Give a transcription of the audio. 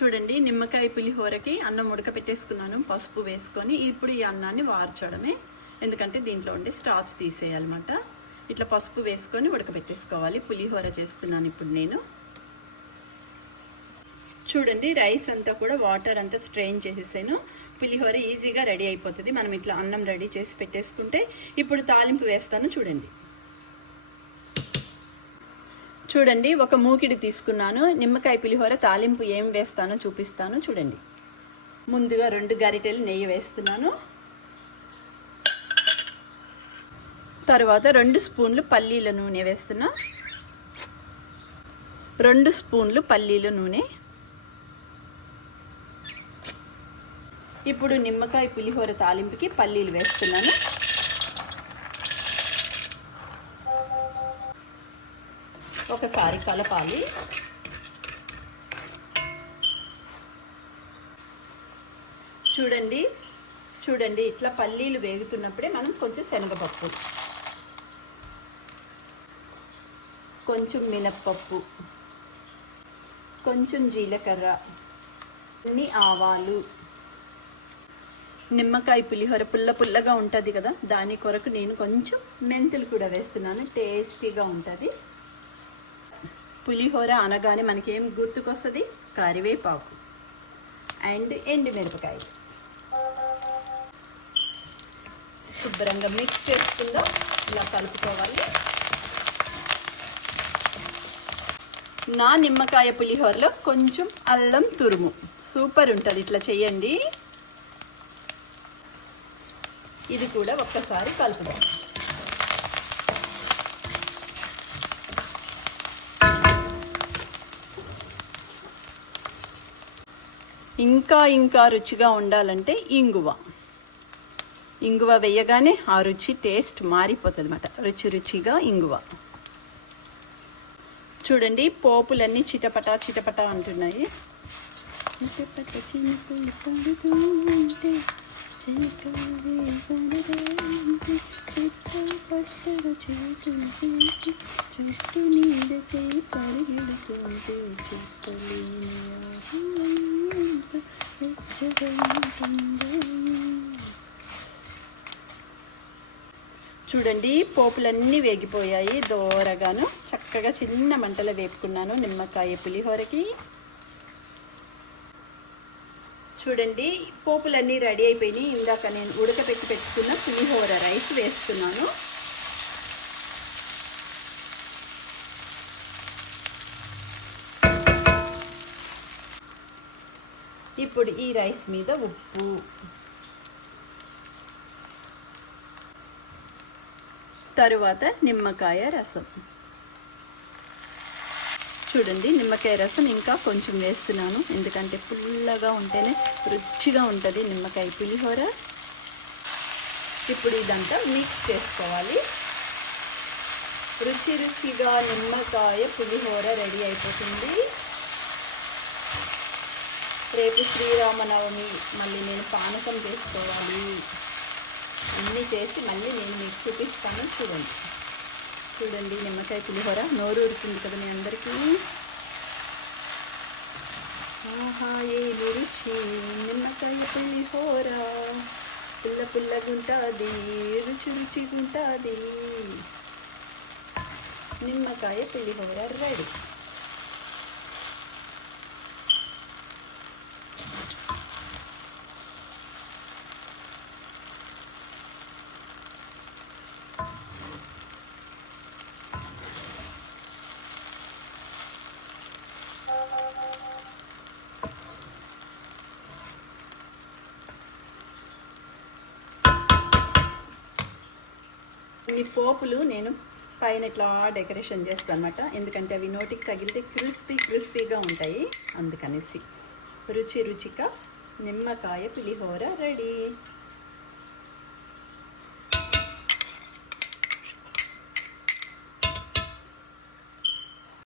చూడండి, నిమ్మకాయ పులిహోరకి అన్నం ఉడకపెట్టేసుకున్నాను పసుపు వేసుకొని. ఇప్పుడు ఈ అన్నాన్ని వార్చడమే, ఎందుకంటే దీంట్లో ఉండే స్టార్చ్ తీసేయాలన్నమాట. ఇట్లా పసుపు వేసుకొని ఉడకబెట్టేసుకోవాలి. పులిహోర చేస్తున్నాను ఇప్పుడు నేను. చూడండి, రైస్ అంతా కూడా వాటర్ అంతా స్ట్రెయిన్ చేసేసాను. పులిహోర ఈజీగా రెడీ అయిపోతుంది మనం ఇట్లా అన్నం రెడీ చేసి పెట్టేసుకుంటే. ఇప్పుడు తాలింపు వేస్తాను చూడండి. చూడండి, ఒక మూకిడి తీసుకున్నాను. నిమ్మకాయ పులిహోర తాలింపు ఏం వేస్తానో చూపిస్తాను చూడండి. ముందుగా 2 గరిటెలు నెయ్యి వేస్తున్నాను. తర్వాత 2 స్పూన్లు పల్లీల నూనె వేస్తున్నా. 2 స్పూన్లు పల్లీల నూనె. ఇప్పుడు నిమ్మకాయ పులిహోర తాలింపుకి పల్లీలు వేస్తున్నాను. ఒకసారి కలపాలి. చూడండి చూడండి ఇట్లా పల్లీలు వేగుతున్నప్పుడే మనం కొంచెం శనగపప్పు, కొంచెం మినప్పప్పు, కొంచెం జీలకర్ర, కొన్ని ఆవాలు. నిమ్మకాయ పులిహోర పుల్లగా ఉంటుంది కదా, దాని కొరకు నేను కొంచెం మెంతులు కూడా వేస్తున్నాను. టేస్టీగా ఉంటుంది. పులిహోర అనగానే మనకేం గుర్తుకొస్తుంది? కరివేపాకు అండ్ ఎండుమిరపకాయ. శుభ్రంగా మిక్స్ చేసుకుందాం. ఇలా కలుపుకోవాలి. నా నిమ్మకాయ పులిహోరలో కొంచెం అల్లం తురుము సూపర్ ఉంటుంది. ఇట్లా చేయండి. ఇది కూడా ఒక్కసారి కలుపుదాం. ఇంకా రుచిగా ఉండాలంటే ఇంగువ వేయగానే ఆ రుచి టేస్ట్ మారిపోతుంది అన్నమాట. రుచిగా ఇంగువ. చూడండి, పోపులన్నీ చిటపటా అంటున్నాయి. చూడండి, పోపులన్నీ వేగిపోయాయి దోరగాను. చక్కగా చిన్న మంటలో వేపుకున్నాను నిమ్మకాయ పులిహోరకి. చూడండి, పోపులన్నీ రెడీ అయిపోయినాయి. ఇందాక నేను పెట్టుకున్న పులిహోర రైస్ వేస్తున్నాను. ఇప్పుడు ఈ రైస్ మీద ఉప్పు, తరువాత నిమ్మకాయ రసం. చూడండి, నిమ్మకాయ రసం ఇంకా కొంచెం వేస్తున్నాను, ఎందుకంటే పుల్లగా ఉంటేనే రుచిగా ఉంటుంది నిమ్మకాయ పులిహోర. ఇప్పుడు ఇదంతా మిక్స్ చేసుకోవాలి. రుచిగా నిమ్మకాయ పులిహోర రెడీ అయిపోతుంది. రేపు శ్రీరామనవమి, మళ్ళీ నేను పానకం చేసుకోవాలి. అన్నీ చేసి మళ్ళీ నేను మీకు చూపిస్తాను. చూడండి నిమ్మకాయ పులిహోర. నోరు ఉడుతుంది కదా మీ అందరికీ. ఆహా, ఏ రుచి నిమ్మకాయ పులిహోర. పుల్లగుంటుంది, రుచిగా ఉంటుంది. నిమ్మకాయ పులిహోర రెడీ. ఈ పోపులు నేను పైన ఇట్లా డెకరేషన్ చేస్తాను అన్నమాట, ఎందుకంటే అవి నోటికి తగిలితే క్రిస్పీగా ఉంటాయి. అందుకనేసి రుచిగా నిమ్మకాయ పులిహోర రెడీ.